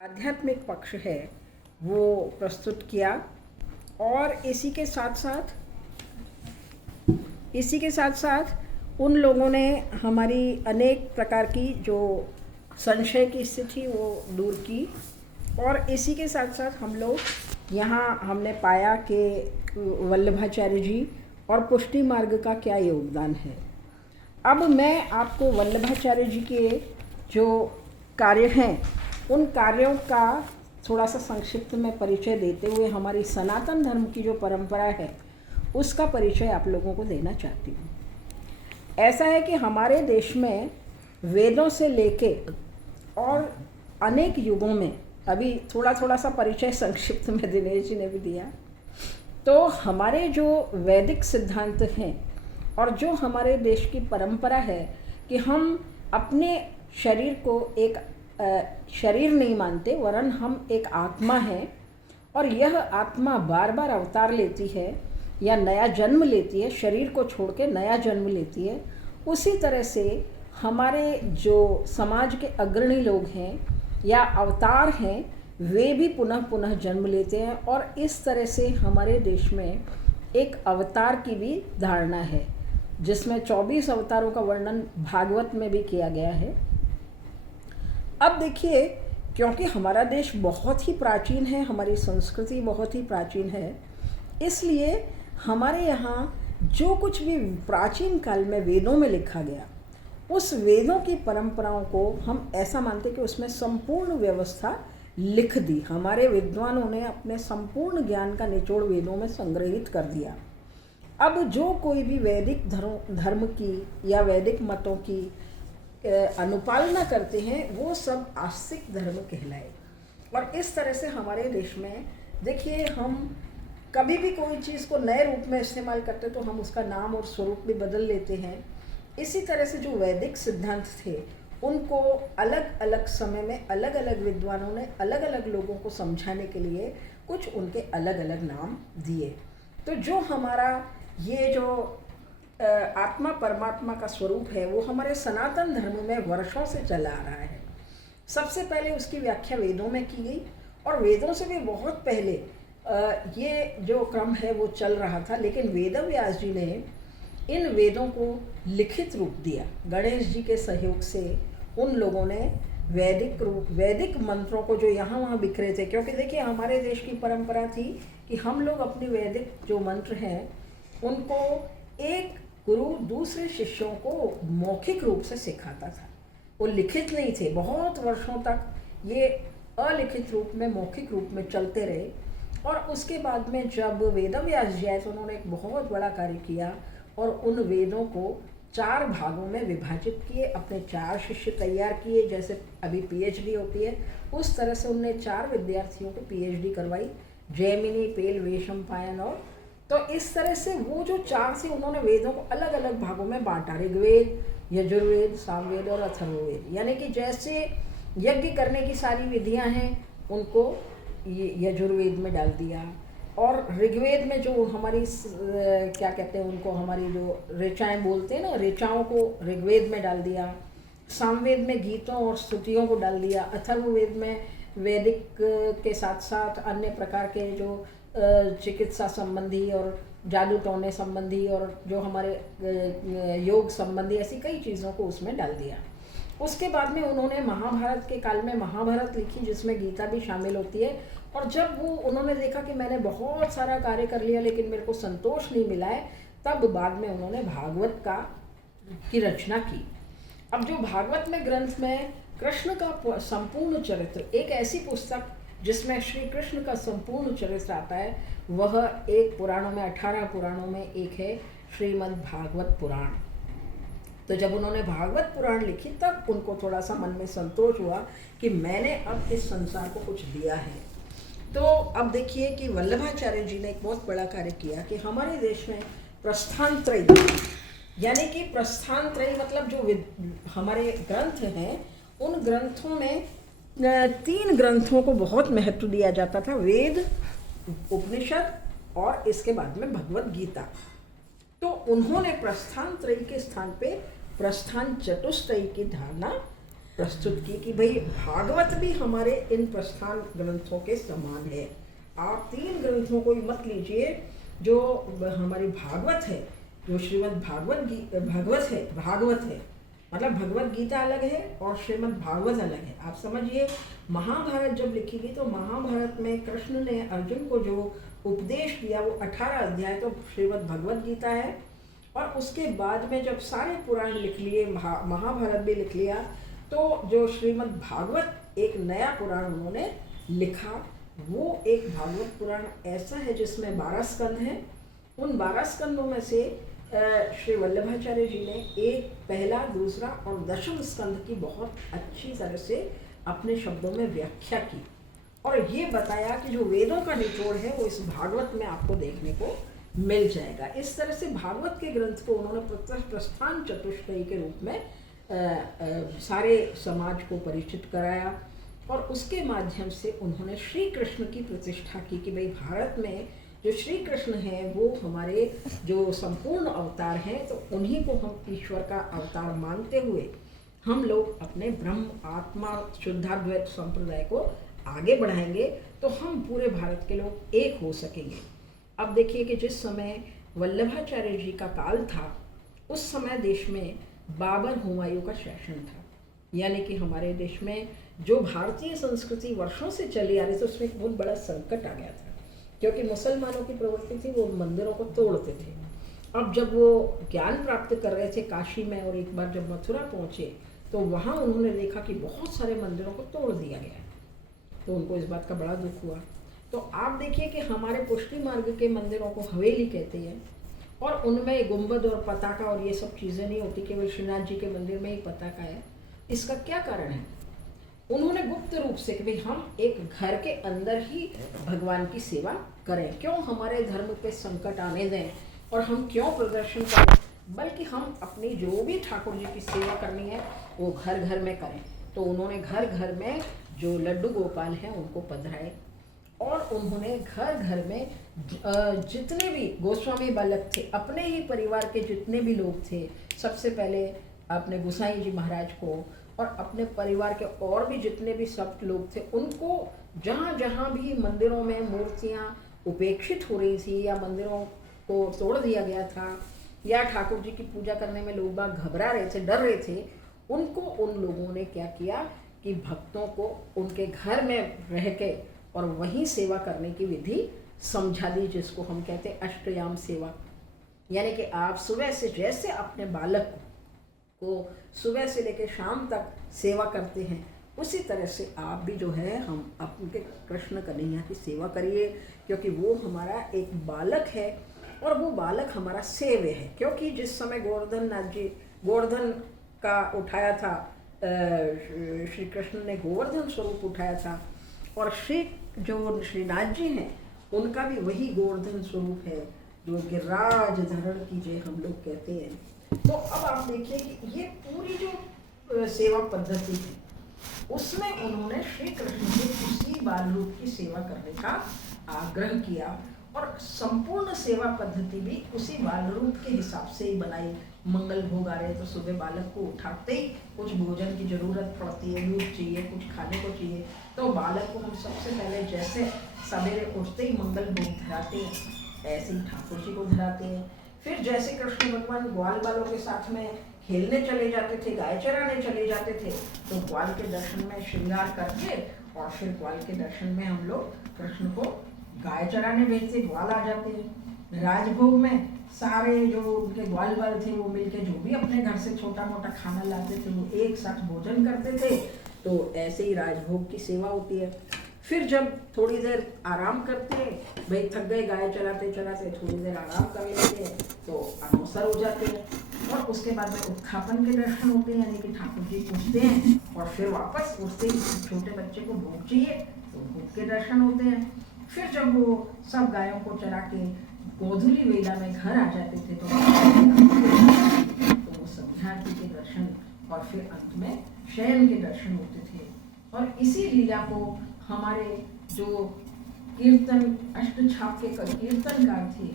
आध्यात्मिक पक्ष है वो प्रस्तुत किया। और इसी के साथ साथ उन लोगों ने हमारी अनेक प्रकार की जो संशय की स्थिति वो दूर की। और इसी के साथ साथ हम लोग यहाँ हमने पाया कि वल्लभाचार्य जी और पुष्टि मार्ग का क्या योगदान है। अब मैं आपको वल्लभाचार्य जी के जो कार्य हैं उन कार्यों का थोड़ा सा संक्षिप्त में परिचय देते हुए हमारी सनातन धर्म की जो परंपरा है उसका परिचय आप लोगों को देना चाहती हूँ। ऐसा है कि हमारे देश में वेदों से लेके और अनेक युगों में, अभी थोड़ा सा परिचय संक्षिप्त में दिनेश जी ने भी दिया, तो हमारे जो वैदिक सिद्धांत हैं और जो हमारे देश की परंपरा है कि हम अपने शरीर को एक शरीर नहीं मानते, वरन हम एक आत्मा हैं और यह आत्मा बार बार अवतार लेती है या नया जन्म लेती है, शरीर को छोड़ के नया जन्म लेती है। उसी तरह से हमारे जो समाज के अग्रणी लोग हैं या अवतार हैं वे भी पुनः पुनः जन्म लेते हैं। और इस तरह से हमारे देश में एक अवतार की भी धारणा है जिसमें 24 अवतारों का वर्णन भागवत में भी किया गया है। अब देखिए, क्योंकि हमारा देश बहुत ही प्राचीन है, हमारी संस्कृति बहुत ही प्राचीन है, इसलिए हमारे यहाँ जो कुछ भी प्राचीन काल में वेदों में लिखा गया उस वेदों की परंपराओं को हम ऐसा मानते कि उसमें संपूर्ण व्यवस्था लिख दी। हमारे विद्वानों ने अपने संपूर्ण ज्ञान का निचोड़ वेदों में संग्रहित कर दिया। अब जो कोई भी वैदिक धर्म की या वैदिक मतों की अनुपालना करते हैं वो सब आस्तिक धर्म कहलाए। और इस तरह से हमारे देश में देखिए, हम कभी भी कोई चीज़ को नए रूप में इस्तेमाल करते तो हम उसका नाम और स्वरूप भी बदल लेते हैं। इसी तरह से जो वैदिक सिद्धांत थे उनको अलग अलग समय में अलग अलग विद्वानों ने अलग अलग लोगों को समझाने के लिए कुछ उनके अलग अलग नाम दिए। तो जो हमारा ये जो आत्मा परमात्मा का स्वरूप है वो हमारे सनातन धर्म में वर्षों से चला आ रहा है। सबसे पहले उसकी व्याख्या वेदों में की गई और वेदों से भी बहुत पहले ये जो क्रम है वो चल रहा था, लेकिन वेदव्यास जी ने इन वेदों को लिखित रूप दिया। गणेश जी के सहयोग से उन लोगों ने वैदिक मंत्रों को जो यहाँ वहाँ बिखरे थे, क्योंकि देखिए हमारे देश की परंपरा थी कि हम लोग अपनी वैदिक जो मंत्र हैं उनको एक गुरु दूसरे शिष्यों को मौखिक रूप से सिखाता था, वो लिखित नहीं थे। बहुत वर्षों तक ये अलिखित रूप में मौखिक रूप में चलते रहे। और उसके बाद में जब वेदव्यास जी आए तो उन्होंने एक बहुत बड़ा कार्य किया और उन वेदों को 4 भागों में विभाजित किए, अपने 4 शिष्य तैयार किए। जैसे अभी पीएचडी होती है उस तरह से उनने 4 विद्यार्थियों को पीएचडी करवाई, जैमिनी, पेल, वेशम, पायन। और तो इस तरह से वो जो 4 से उन्होंने वेदों को अलग अलग भागों में बांटा, ऋग्वेद, यजुर्वेद, सामवेद और अथर्ववेद। यानी कि जैसे यज्ञ करने की सारी विधियां हैं उनको यजुर्वेद में डाल दिया, और ऋग्वेद में जो हमारी क्या कहते हैं उनको, हमारी जो ऋचाएँ बोलते हैं ना, ऋचाओं को ऋग्वेद में डाल दिया। सामवेद में गीतों और स्तुतियों को डाल दिया। अथर्ववेद में वैदिक के साथ साथ अन्य प्रकार के जो चिकित्सा संबंधी और जादू टोने संबंधी और जो हमारे योग संबंधी ऐसी कई चीज़ों को उसमें डाल दिया। उसके बाद में उन्होंने महाभारत के काल में महाभारत लिखी जिसमें गीता भी शामिल होती है। और जब वो उन्होंने देखा कि मैंने बहुत सारा कार्य कर लिया लेकिन मेरे को संतोष नहीं मिला है, तब बाद में उन्होंने भागवत की रचना की। अब जो भागवत में ग्रंथ में कृष्ण का संपूर्ण चरित्र, एक ऐसी पुस्तक जिसमें श्री कृष्ण का संपूर्ण चरित्र आता है, वह एक पुराणों में 18 पुराणों में एक है श्रीमद् भागवत पुराण। तो जब उन्होंने भागवत पुराण लिखी तब उनको थोड़ा सा मन में संतोष हुआ कि मैंने अब इस संसार को कुछ दिया है। तो अब देखिए कि वल्लभाचार्य जी ने एक बहुत बड़ा कार्य किया कि हमारे देश में प्रस्थानत्रयी, यानी कि प्रस्थानत्रयी मतलब जो हमारे ग्रंथ हैं उन ग्रंथों में 3 ग्रंथों को बहुत महत्व दिया जाता था, वेद, उपनिषद और इसके बाद में भगवत गीता। तो उन्होंने प्रस्थानत्रयी के स्थान पे प्रस्थान चतुष्टयी की धारणा प्रस्तुत की कि भाई भागवत भी हमारे इन प्रस्थान ग्रंथों के समान है। आप 3 ग्रंथों को ही मत लीजिए। जो हमारी भागवत है, जो श्रीमद् भागवत है मतलब भगवत गीता अलग है और श्रीमद् भागवत अलग है। आप समझिए, महाभारत जब लिखी गई तो महाभारत में कृष्ण ने अर्जुन को जो उपदेश दिया वो 18 अध्याय तो श्रीमद् भगवत गीता है। और उसके बाद में जब सारे पुराण लिख लिए, महाभारत भी लिख लिया, तो जो श्रीमद् भागवत एक नया पुराण उन्होंने लिखा, वो एक भागवत पुराण ऐसा है जिसमें 12 स्कंद हैं। उन 12 स्कंदों में से श्री वल्लभाचार्य जी ने एक पहला, दूसरा और 10वें स्कंद की बहुत अच्छी तरह से अपने शब्दों में व्याख्या की और ये बताया कि जो वेदों का निचोड़ है वो इस भागवत में आपको देखने को मिल जाएगा। इस तरह से भागवत के ग्रंथ को उन्होंने प्रस्थान चतुष्टयी के रूप में सारे समाज को परिचित कराया और उसके माध्यम से उन्होंने श्री कृष्ण की प्रतिष्ठा की कि भाई भारत में जो श्री कृष्ण हैं वो हमारे जो संपूर्ण अवतार हैं, तो उन्हीं को हम ईश्वर का अवतार मानते हुए हम लोग अपने ब्रह्म आत्मा शुद्धाद्वैत संप्रदाय को आगे बढ़ाएंगे तो हम पूरे भारत के लोग एक हो सकेंगे। अब देखिए कि जिस समय वल्लभाचार्य जी का काल था, उस समय देश में बाबर हुमायूं का शासन था, यानी कि हमारे देश में जो भारतीय संस्कृति वर्षों से चली आ रही थी उसमें एक बहुत बड़ा संकट आ गया था, क्योंकि मुसलमानों की प्रवृत्ति थी वो मंदिरों को तोड़ते थे। अब जब वो ज्ञान प्राप्त कर रहे थे काशी में और एक बार जब मथुरा पहुँचे तो वहाँ उन्होंने देखा कि बहुत सारे मंदिरों को तोड़ दिया गया, तो उनको इस बात का बड़ा दुख हुआ। तो आप देखिए कि हमारे पुष्टि मार्ग के मंदिरों को हवेली कहते हैं और उनमें गुंबद और पताका और ये सब चीज़ें नहीं होती, केवल श्रीनाथ जी के मंदिर में ही पताका है। इसका क्या कारण है? उन्होंने गुप्त रूप से कि भाई हम एक घर के अंदर ही भगवान की सेवा करें, क्यों हमारे धर्म पे संकट आने दें और हम क्यों प्रदर्शन करें, बल्कि हम अपनी जो भी ठाकुर जी की सेवा करनी है वो घर घर में करें। तो उन्होंने घर घर में जो लड्डू गोपाल हैं उनको पधराए और उन्होंने घर घर में जितने भी गोस्वामी बालक थे, अपने ही परिवार के जितने भी लोग थे, सबसे पहले अपने गोसाई जी महाराज को और अपने परिवार के और भी जितने भी सब लोग थे उनको जहाँ जहाँ भी मंदिरों में मूर्तियाँ उपेक्षित हो रही थी या मंदिरों को तोड़ दिया गया था या ठाकुर जी की पूजा करने में लोग बाग घबरा रहे थे, डर रहे थे, उनको उन लोगों ने क्या किया कि भक्तों को उनके घर में रह के और वहीं सेवा करने की विधि समझा दी, जिसको हम कहते हैं अष्टयाम सेवा। यानी कि आप सुबह से जैसे अपने बालक को सुबह से लेकर शाम तक सेवा करते हैं, उसी तरह से आप भी जो है हम अपने कृष्ण कन्हैया की सेवा करिए, क्योंकि वो हमारा एक बालक है और वो बालक हमारा सेव्य है। क्योंकि जिस समय गोवर्धन का उठाया था, श्री कृष्ण ने गोवर्धन स्वरूप उठाया था और जो श्रीनाथ जी हैं उनका भी वही गोवर्धन स्वरूप है जो गिरिराज धरण कीजिए हम लोग कहते हैं। तो अब आप देखिए कि ये पूरी जो सेवा पद्धति थी उसमें उन्होंने श्री कृष्ण के उसी बाल रूप की सेवा करने का आग्रह किया और संपूर्ण सेवा पद्धति भी उसी बाल रूप के हिसाब से ही बनाई। मंगल भोग आ रहे तो सुबह बालक को उठाते ही कुछ भोजन की जरूरत पड़ती है, दूध चाहिए, कुछ खाने को चाहिए, तो बालक को हम सबसे पहले जैसे सवेरे उठते ही मंगल भोग धराते हैं ऐसे ही ठाकुर जी को धराते हैं। फिर जैसे कृष्ण भगवान ग्वाल बालों के साथ में खेलने चले जाते थे, गाय चराने चले जाते थे, तो ग्वाल के दर्शन में श्रृंगार करके और फिर ग्वाल के दर्शन में हम लोग कृष्ण को गाय चराने भेजते, ग्वाल आ जाते हैं। राजभोग में सारे जो उनके ग्वाल बाल थे वो मिलके जो भी अपने घर से छोटा मोटा खाना लाते थे वो एक साथ भोजन करते थे, तो ऐसे ही राजभोग की सेवा होती है। फिर जब थोड़ी देर आराम करते हैं, भाई थक गए गाय चराते चराते, थोड़ी देर आराम कर लेते हैं तो अनवसर हो जाते हैं और उसके बाद में उत्थापन के दर्शन होते हैं, यानी कि ठाकुर जी पूछते हैं और फिर वापस उठते ही छोटे बच्चे को भोग चाहिए तो भोग के दर्शन होते हैं। फिर जब वो सब गायों को चरा के गोधूली वेला में घर आ जाते थे तो वो संध्या आरती के दर्शन और फिर अंत में शयन के दर्शन होते थे। और इसी लीला को हमारे जो कीर्तन अष्टछाप के कीर्तनकार थे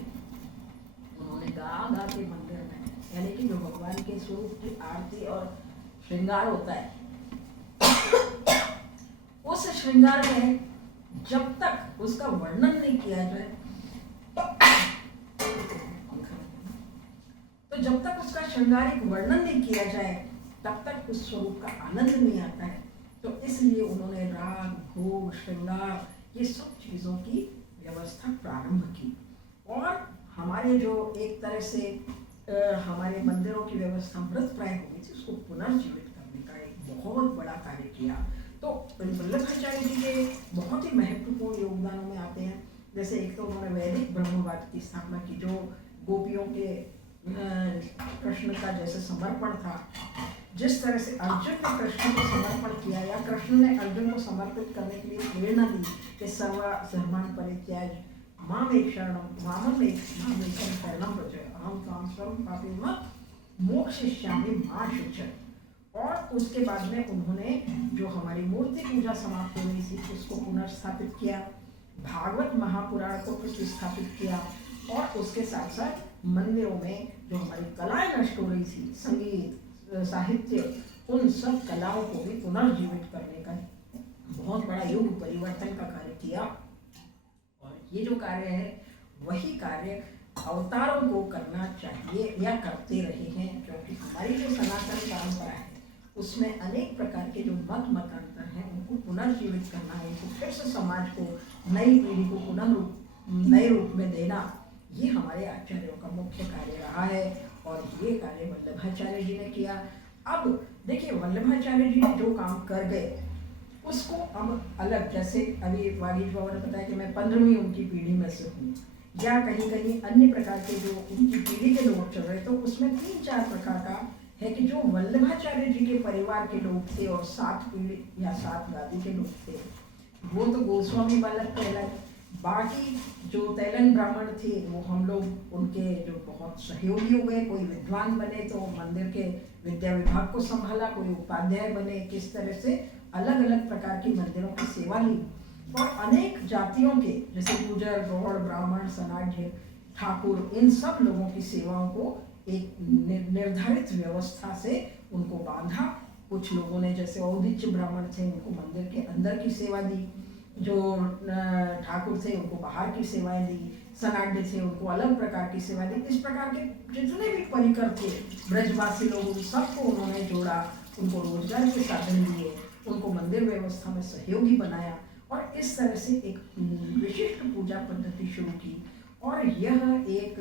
उन्होंने गा गा के मंदिर में, यानी कि जो भगवान के स्वरूप की आरती और श्रृंगार होता है उस श्रृंगार में जब तक उसका वर्णन नहीं किया जाए, तो जब तक उसका श्रृंगारिक वर्णन नहीं किया जाए तब तक उस स्वरूप का आनंद नहीं आता है। तो इसलिए उन्होंने राग, भोग, श्रृंगार, ये सब चीज़ों की व्यवस्था प्रारंभ की। और हमारे जो एक तरह से हमारे मंदिरों की व्यवस्था मृत प्राय हो गई थी, उसको पुनर्जीवित करने का एक बहुत बड़ा कार्य किया। तो वल्लभाचार्य जी के बहुत ही महत्वपूर्ण योगदानों में आते हैं। जैसे एक तो उन्होंने वैदिक ब्रह्मवाद की स्थापना की, जो गोपियों के कृष्ण का जैसे समर्पण था, जिस तरह से अर्जुन ने कृष्ण को समर्पण किया या कृष्ण ने अर्जुन को समर्पित करने के लिए प्रेरणा दी कि सर्व धर्मान् परित्याज मामेक शरणं मामेकं शरणं व्रज अहं त्वां सर्व पापेभ्यो मोक्षयिष्यामि मा शुचः। और उसके बाद में उन्होंने जो हमारी मूर्ति पूजा समाप्त हो रही थी उसको पुनर्स्थापित किया, भागवत महापुराण को प्रतिस्थापित किया, और उसके साथ साथ मंदिरों में जो हमारी कलाएं नष्ट हो रही थी, संगीत, साहित्य, उन सब कलाओं को भी पुनर्जीवित करने का बहुत बड़ा युग परिवर्तन का कार्य किया। और ये जो कार्य है वही कार्य अवतारों को करना चाहिए या करते रहे हैं, क्योंकि हमारी जो सनातन परंपरा है उसमें अनेक प्रकार के जो मतांतर हैं उनको पुनर्जीवित करना है, उनको फिर से समाज को, नई पीढ़ी को पुनः नए रूप में देना, ये हमारे आचार्यों का मुख्य कार्य रहा है। और ये कार्य वल्लभाचार्य जी ने किया। अब देखिए वल्लभाचार्य जी जो काम कर गए उसको अब अलग, जैसे अभी वागीश बाबा ने बताया कि मैं 15वीं उनकी पीढ़ी में से हूँ, या कहीं कहीं अन्य प्रकार के जो उनकी पीढ़ी के लोग चल रहे, तो उसमें 3-4 प्रकार का है कि जो वल्लभाचार्य जी के परिवार के लोग थे और 7 पीढ़ी या 7 दादी के लोग थे, वो तो गोस्वामी बालक कहलाए। बाकी जो तैलन ब्राह्मण थे वो हम लोग उनके जो बहुत सहयोगी हो गए, कोई विद्वान बने तो मंदिर के विद्या विभाग को संभाला, कोई उपाध्याय बने, किस तरह से अलग अलग प्रकार की मंदिरों की सेवा ली। और अनेक जातियों के जैसे गुर्जर, गौड़, ब्राह्मण, सनाढ़, ठाकुर, इन सब लोगों की सेवाओं को एक निर्धारित व्यवस्था से उनको बांधा। कुछ लोगों ने जैसे औदिच्य ब्राह्मण थे उनको मंदिर के अंदर की सेवा दी, जो ठाकुर थे उनको बाहर की सेवाएं दी, सनाढ़ थे उनको अलग प्रकार की सेवा दी। इस प्रकार के जितने भी परिकर थे ब्रजवासी लोग, उन सबको उन्होंने जोड़ा, उनको रोजगार के साधन दिए, उनको मंदिर व्यवस्था में सहयोगी बनाया, और इस तरह से एक विशिष्ट पूजा पद्धति शुरू की। और यह एक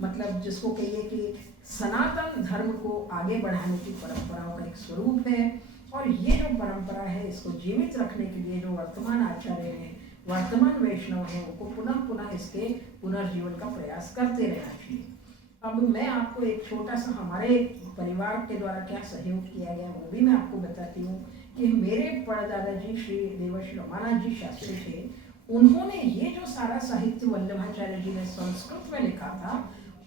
मतलब जिसको कहिए कि सनातन धर्म को आगे बढ़ाने की परंपराओं का एक स्वरूप है। और ये जो परंपरा है इसको जीवित रखने के लिए जो वर्तमान आचार्य हैं, वर्तमान वैष्णव हैं, उनको पुनः पुनः इसके पुनर्जीवन का प्रयास करते रहना चाहिए। अब मैं आपको एक छोटा सा हमारे परिवार के द्वारा क्या सहयोग किया गया वो भी मैं आपको बताती हूँ कि मेरे परदादा जी श्री देवर्षि रमानाथ जी शास्त्री थे, उन्होंने ये जो सारा साहित्य वल्लभाचार्य जी ने संस्कृत में लिखा था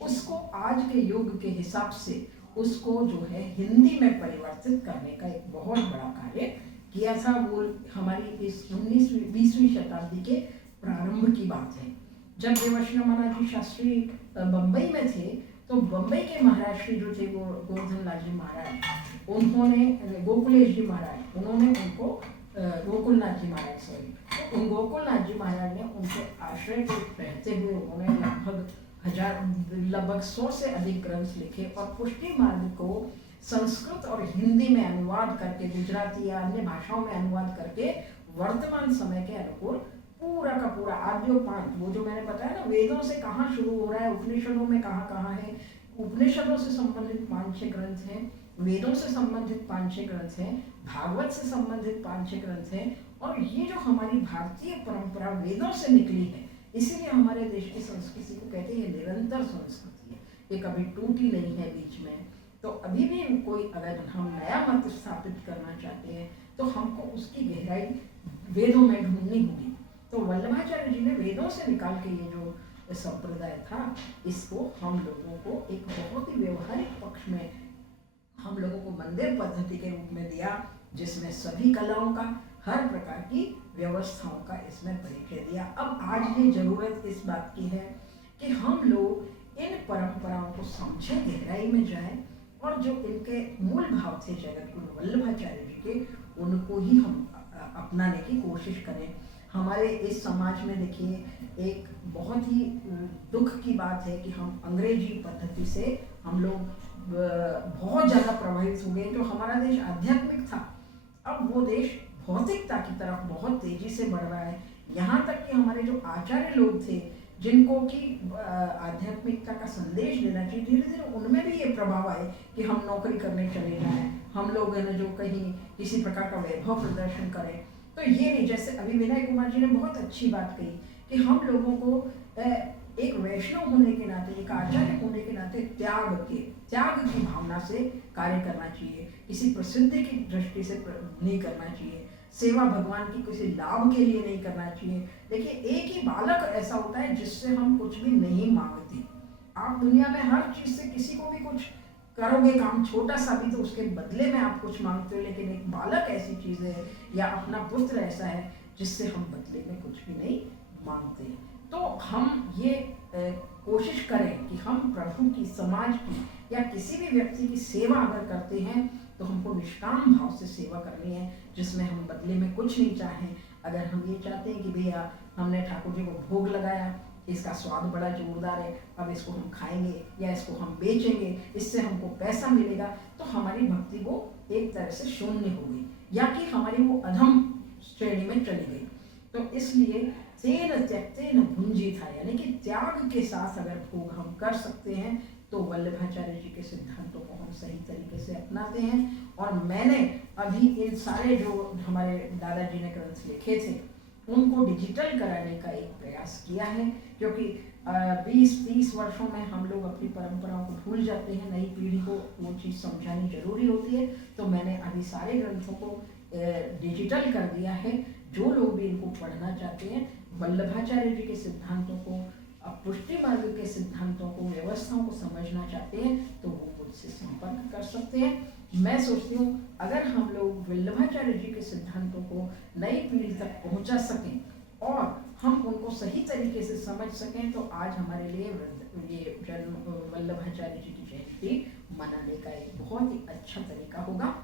उसको आज के युग के हिसाब से उसको जो है हिंदी में परिवर्तित करने का एक बहुत बड़ा कार्य किया था। वो हमारी इस 19वीं-20वीं शताब्दी के प्रारंभ की बात है, जब देवर्षि रमानाथ जी शास्त्री बम्बई में थे। तो बम्बई के महाराज श्री जो थे गोवर्धन लाल जी महाराज, उन्होंने गोकुलेश जी महाराज, उन्होंने उनको गोकुलनाथ जी महाराज सॉरी उन गोकुलनाथ जी महाराज ने उनके आश्रय को रहते हुए उन्होंने लगभग 100 से अधिक ग्रंथ लिखे और पुष्टि मार्ग को संस्कृत और हिंदी में अनुवाद करके, गुजराती या अन्य भाषाओं में अनुवाद करके वर्तमान समय के अनुकूल पूरा का पूरा आद्योपांत, वो जो मैंने बताया ना वेदों से कहाँ शुरू हो रहा है, उपनिषदों में कहाँ कहाँ है, उपनिषदों से संबंधित 5-6 ग्रंथ हैं, वेदों से संबंधित 5-6 ग्रंथ हैं, भागवत से संबंधित 5-6 ग्रंथ हैं। और ये जो हमारी भारतीय परंपरा वेदों से निकली है, इसीलिए हमारे देश की संस्कृति को कहते हैं निरंतर संस्कृति है, ये कभी टूटी नहीं है बीच में। तो अभी भी कोई अगर हम नया मत स्थापित करना चाहते हैं तो हमको उसकी गहराई वेदों में ढूंढनी होगी। तो वल्लभाचार्य जी ने वेदों से निकाल के ये जो संप्रदाय था इसको हम लोगों को एक बहुत ही व्यवहारिक पक्ष में हम लोगों को मंदिर पद्धति के रूप में दिया, जिसमें सभी कलाओं का, हर प्रकार की व्यवस्थाओं का इसमें परिचय दिया। अब आज ये जरूरत इस बात की है कि हम लोग इन परंपराओं को समझें, गहराई में जाएं, और जो इनके मूल भाव थे जगत गुरु वल्लभाचार्य जी के, उनको ही हम अपनाने की कोशिश करें। हमारे इस समाज में देखिए एक बहुत ही दुख की बात है कि हम अंग्रेजी पद्धति से हम लोग बहुत ज़्यादा प्रभावित हो गए। जो हमारा देश आध्यात्मिक था, अब वो देश भौतिकता की तरफ बहुत तेजी से बढ़ रहा है। यहाँ तक कि हमारे जो आचार्य लोग थे, जिनको कि आध्यात्मिकता का संदेश देना चाहिए, धीरे धीरे उनमें भी ये प्रभाव आए कि हम नौकरी करने चले जाएं, हम लोग है ना जो कहीं किसी प्रकार का वैभव प्रदर्शन करें। तो ये नहीं, जैसे अभी विनय कुमार जी ने बहुत अच्छी बात कही कि हम लोगों को एक वैष्णव होने के नाते, एक आचार्य होने के नाते त्याग की भावना से कार्य करना चाहिए। किसी प्रसिद्धि की दृष्टि से नहीं करना चाहिए, सेवा भगवान की किसी लाभ के लिए नहीं करना चाहिए। देखिए एक ही बालक ऐसा होता है जिससे हम कुछ भी नहीं मांगते। आप दुनिया में हर चीज से किसी को भी कुछ करोगे, काम छोटा सा भी, तो उसके बदले में आप कुछ मांगते हो। लेकिन एक बालक ऐसी चीज है या अपना पुत्र ऐसा है जिससे हम बदले में कुछ भी नहीं मांगते। तो हम ये कोशिश करें कि हम प्रभु की, समाज की या किसी भी व्यक्ति की सेवा अगर करते हैं तो हमको निष्काम भाव से सेवा करनी है, जिसमें हम बदले में कुछ नहीं चाहें। अगर हम ये चाहते हैं कि भैया हमने ठाकुर जी को भोग लगाया, इसका स्वाद बड़ा जोरदार है, अब इसको हम खाएंगे या इसको हम बेचेंगे, इससे हमको पैसा मिलेगा, तो हमारी भक्ति वो एक तरह से शून्य हो गई या कि हमारी वो अधम श्रेणी में चली गई। तो इसलिए तेन त्यक्तेन भुंजीथा, यानी कि त्याग के साथ अगर भोग हम कर सकते हैं तो वल्लभाचार्य जी के सिद्धांतों को हम सही तरीके से अपनाते हैं। और मैंने अभी इन सारे जो हमारे दादाजी ने ग्रंथ लिखे थे उनको डिजिटल कराने का एक प्रयास किया है, क्योंकि 20-30 वर्षों में हम लोग अपनी परंपराओं को भूल जाते हैं, नई पीढ़ी को वो चीज़ समझानी जरूरी होती है। तो मैंने अभी सारे ग्रंथों को डिजिटल कर दिया है। जो लोग भी इनको पढ़ना चाहते हैं, वल्लभाचार्य जी के सिद्धांतों को, पुष्टि मार्ग के सिद्धांतों को, व्यवस्थाओं को समझना चाहते हैं तो वो मुझसे संपर्क कर सकते हैं। मैं सोचती हूँ अगर हम लोग वल्लभाचार्य जी के सिद्धांतों को नई पीढ़ी तक पहुँचा सकें और हम उनको सही तरीके से समझ सकें तो आज हमारे लिए ये जन्म वल्लभाचार्य जी की जयंती मनाने का एक बहुत ही अच्छा तरीका होगा।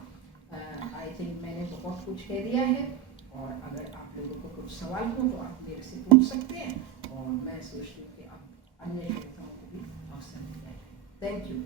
आई थिंक मैंने बहुत कुछ कह दिया है, और अगर आप लोगों को कुछ सवाल हो तो आप मेरे से पूछ सकते हैं, और मैं सोचती हूँ कि आप अन्य श्रोताओं को भी अवसर दिया है। Thank you.